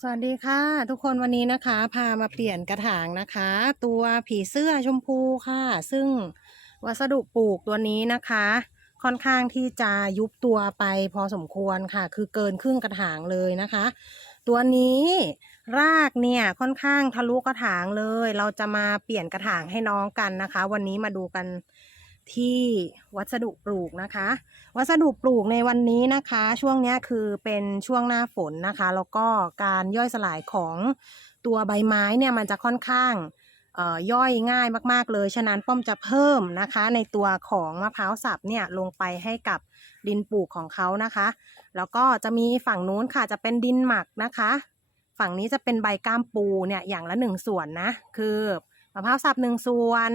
สวัสดีค่ะ ทุกคนวันนี้นะคะ พามาเปลี่ยนกระถางนะคะ ตัวผีเสื้อชมพูค่ะ ซึ่งวัสดุปลูกตัวนี้นะคะ ค่อนข้างที่จะยุบตัวไปพอสมควรค่ะ คือเกินครึ่งกระถางเลยนะคะ ตัวนี้รากเนี่ยค่อนข้างทะลุกระถางเลย เราจะมาเปลี่ยนกระถางให้น้องกันนะคะ วันนี้มาดูกัน ที่วัสดุปลูกนะคะ วัสดุปลูกในวันนี้นะคะ ช่วงนี้คือเป็นช่วงหน้าฝนนะคะ แล้วก็การย่อยสลายของตัวใบไม้เนี่ยมันจะค่อนข้างย่อยง่ายมาก ๆ เลย ฉะนั้นป้อมจะเพิ่มนะคะ ในตัวของมะพร้าวสับเนี่ยลงไปให้กับดินปลูกของเขานะคะ แล้วก็จะมีฝั่งนู้นค่ะจะเป็นดินหมักนะคะ ฝั่งนี้จะเป็นใบก้ามปูเนี่ยอย่างละหนึ่งส่วนนะ คือมะพร้าวสับหนึ่งส่วน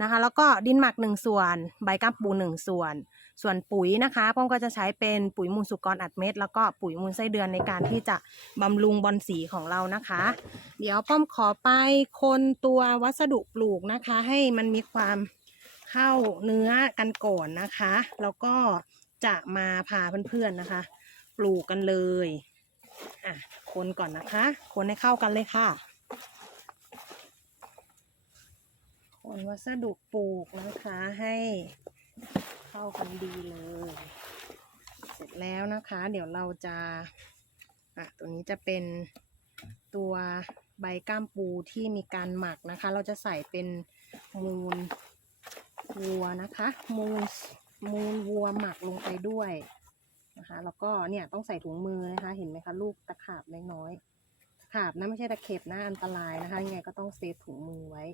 นะคะ แล้วก็ดินหมักหนึ่งส่วน ใบก้ามปูหนึ่งส่วน ส่วนปุ๋ยนะคะป้อมก็จะใช้เป็นปุ๋ยมูลสุกรอัดเม็ดแล้วก็ปุ๋ยมูลไส้เดือนในการที่จะบำรุงบอนสีของเรานะคะ เดี๋ยวป้อมขอไปคนตัววัสดุปลูกนะคะ ให้มันมีความเข้าเนื้อกันก่อนนะคะ แล้วก็จะมาพาเพื่อนๆนะคะ ปลูกกันเลยอะคนก่อนนะคะ คนให้เข้ากันเลยค่ะ คนวัสดุปลูกนะคะให้เข้ากันดีเลย เสร็จแล้วนะคะ เดี๋ยวเราจะอะตัวนี้จะเป็นตัวใบก้ามปูที่มีการหมักนะคะ เราจะใส่เป็นมูลวัวนะคะ มูลมูลวัวหมักลงไปด้วยนะคะ แล้วก็เนี่ยต้องใส่ถุงมือนะคะ เห็นไหมคะ ลูกตะขาบน้อยๆตะขาบนะไม่ใช่ตะเข็บนะอันตรายนะคะยังไงก็ต้องเซฟถุงมือไว้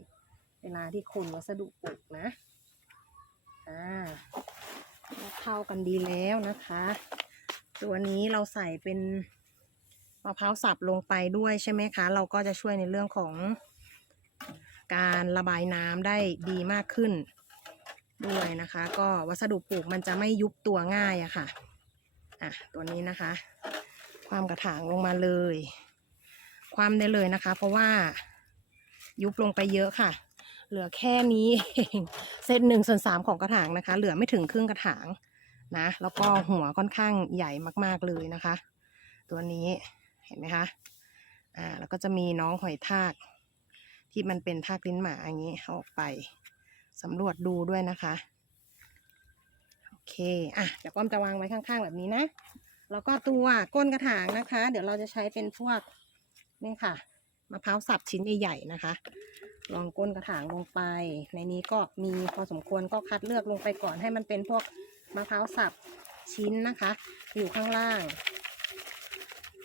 เวลาที่คนวัสดุปลูกนะ อ่าเข้ากันดีแล้วนะคะ ตัวนี้เราใส่เป็นมะพร้าวสับลงไปด้วยใช่ไหมคะ เราก็จะช่วยในเรื่องของการระบายน้ำได้ดีมากขึ้นด้วยนะคะ ก็วัสดุปลูกมันจะไม่ยุบตัวง่ายอะค่ะ อะ ตัวนี้นะคะ ความกระถางลงมาเลย ความได้เลยนะคะ เพราะว่ายุบลงไปเยอะค่ะ เหลือแค่นี้เองเซตหนึ่งส่วนสามของกระถางนะคะ เหลือไม่ถึงครึ่งกระถางนะ แล้วก็หัวค่อนข้างใหญ่มากๆเลยนะคะ ตัวนี้เห็นไหมคะอ่าแล้วก็จะมีน้องหอยทาก ที่มันเป็นทากลิ้นหมาอย่างนี้เอาออกไปสำรวจดูด้วยนะคะโอเคอะเดี๋ยวป้อมจะวางไว้ข้างๆแบบนี้นะแล้วก็ตัวก้นกระถางนะคะ เดี๋ยวเราจะใช้เป็นพวกนี่ค่ะมะพร้าวสับชิ้นใหญ่ๆนะคะ ลองก้นกระถางลงไป ในนี้ก็มีพอสมควรก็คัดเลือกลงไปก่อนให้มันเป็นพวกมะพร้าวสับชิ้นนะคะ อยู่ข้างล่าง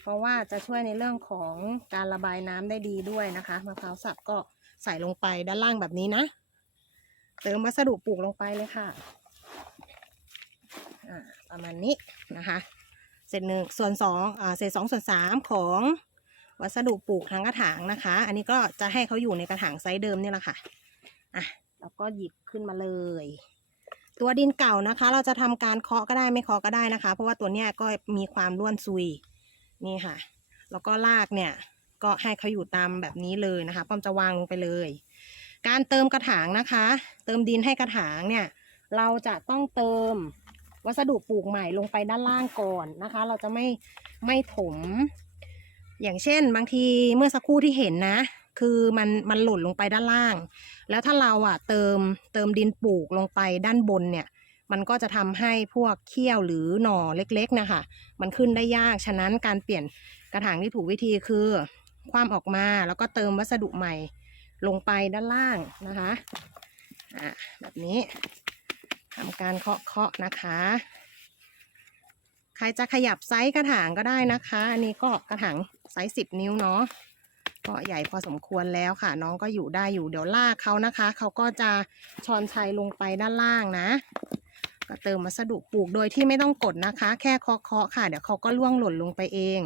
เพราะว่าจะช่วยในเรื่องของการระบายน้ำได้ดีด้วยนะคะมะพร้าวสับก็ใส่ลงไปด้านล่างแบบนี้นะ เติมวัสดุปลูกลงไปเลยค่ะประมาณนี้นะคะเศษหนึ่งส่วนสองอ่าเศษสองส่วนสามของ วัสดุปลูกทั้งกระถางนะคะ อันนี้ก็จะให้เขาอยู่ในกระถางไซส์เดิมนี่แหละค่ะอะแล้วก็หยิบขึ้นมาเลย ตัวดินเก่านะคะ เราจะทำการเคาะก็ได้ไม่เคาะก็ได้นะคะ เพราะว่าตัวเนี้ยก็มีความร่วนซุยนี่ค่ะ แล้วก็รากเนี่ยก็ให้เขาอยู่ตามแบบนี้เลยนะคะป้อมจะวางลงไปเลย การเติมกระถางนะคะ เติมดินให้กระถางเนี่ยเราจะต้องเติมวัสดุปลูกใหม่ลงไปด้านล่างก่อนนะคะ เราจะไม่ไม่ถม อย่างเช่น บางทีเมื่อสักครู่ที่เห็นนะ คือมันมันหล่นลงไปด้านล่าง แล้วถ้าเราอะเติมเติมดินปลูกลงไปด้านบนเนี่ย มันก็จะทำให้พวกเขี้ยวหรือหน่อเล็กๆนะคะมันขึ้นได้ยากฉะนั้นการเปลี่ยนกระถางที่ถูกวิธีคือคว่ำออกมาแล้วก็เติมวัสดุใหม่ลงไปด้านล่างนะคะอะแบบนี้ทำการเคาะเคาะๆนะคะ ใครจะขยับไซส์กระถางก็ได้นะคะ อันนี้ก็กระถาง ไซส์สิบนิ้วเนาะก็ใหญ่พอสมควรแล้วค่ะ น้องก็อยู่ได้อยู่เดี๋ยวลากเขานะคะ เขาก็จะชอนชัยลงไปด้านล่างนะ ก็เติมวัสดุปลูกโดยที่ไม่ต้องกดนะคะ แค่เคาะเคาะๆค่ะ เดี๋ยวเขาก็ล่วงหล่นลงไปเอง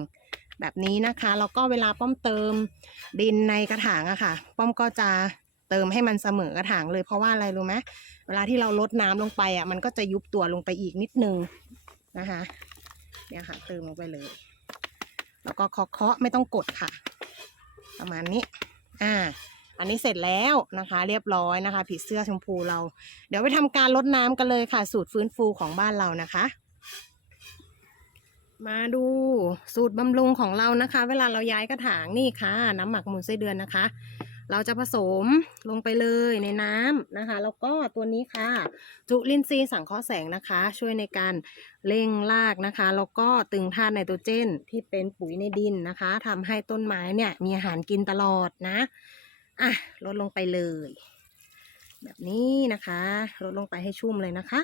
แบบนี้นะคะแล้วก็เวลาป้อมเติมดินในกระถางอะค่ะ ป้อมก็จะเติมให้มันเสมอกระถางเลยเพราะว่าอะไรรู้ไหมเวลาที่เราลดน้ำลงไปอะมันก็จะยุบตัวลงไปอีกนิดนึงนะคะเนี่ยค่ะเติมลงไปเลย แล้วก็เคาะๆไม่ต้องกดค่ะ ประมาณนี้ อ่า อันนี้เสร็จแล้วนะคะ เรียบร้อยนะคะ ผีเสื้อชมพูเรา เดี๋ยวไปทำการลดน้ำกันเลยค่ะ สูตรฟื้นฟูของบ้านเรานะคะ มาดูสูตรบำรุงของเรานะคะ เวลาเราย้ายกระถางนี่ค่ะ น้ำหมักมูลไส้เดือนนะคะ เราจะผสมลงไปเลยในน้ำนะคะ แล้วก็ตัวนี้ค่ะ จุลินทรีย์สังเคราะห์แสงนะคะ ช่วยในการเร่งรากนะคะ แล้วก็ตึงธาตุไนโตรเจนที่เป็นปุ๋ยในดินนะคะทำให้ต้นไม้เนี่ยมีอาหารกินตลอดนะอะลดลงไปเลย แบบนี้นะคะลดลงไปให้ชุ่มเลยนะคะ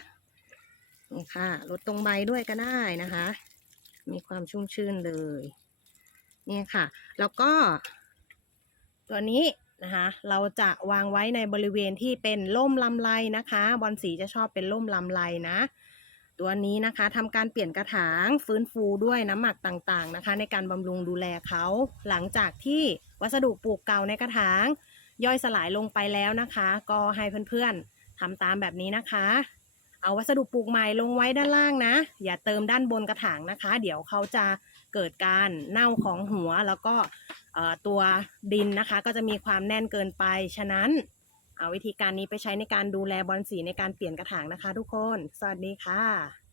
นี่ค่ะลดตรงใบด้วยก็ได้นะคะ มีความชุ่มชื่นเลยนี่ค่ะ แล้วก็ ตัวนี้ นะคะเราจะวางไว้ในบริเวณที่เป็นร่มลำไรนะคะ บอลสีจะชอบเป็นร่มลำไรนะ ตัวนี้นะคะทำการเปลี่ยนกระถางฟื้นฟูด้วยน้ำหมักต่างๆนะคะ ในการบำรุงดูแลเขา หลังจากที่วัสดุปลูกเก่าในกระถาง ย่อยสลายลงไปแล้วนะคะ ก็ให้เพื่อนๆทำตามแบบนี้นะคะ เอาวัสดุปลูกใหม่ลงไว้ด้านล่างนะ อย่าเติมด้านบนกระถางนะคะ เดี๋ยวเขาจะเกิดการเน่าของหัวแล้วก็ตัวดินนะคะ ก็จะมีความแน่นเกินไป ฉะนั้น เอาวิธีการนี้ไปใช้ในการดูแลบอลสีในการเปลี่ยนกระถางนะคะ ทุกคน สวัสดีค่ะ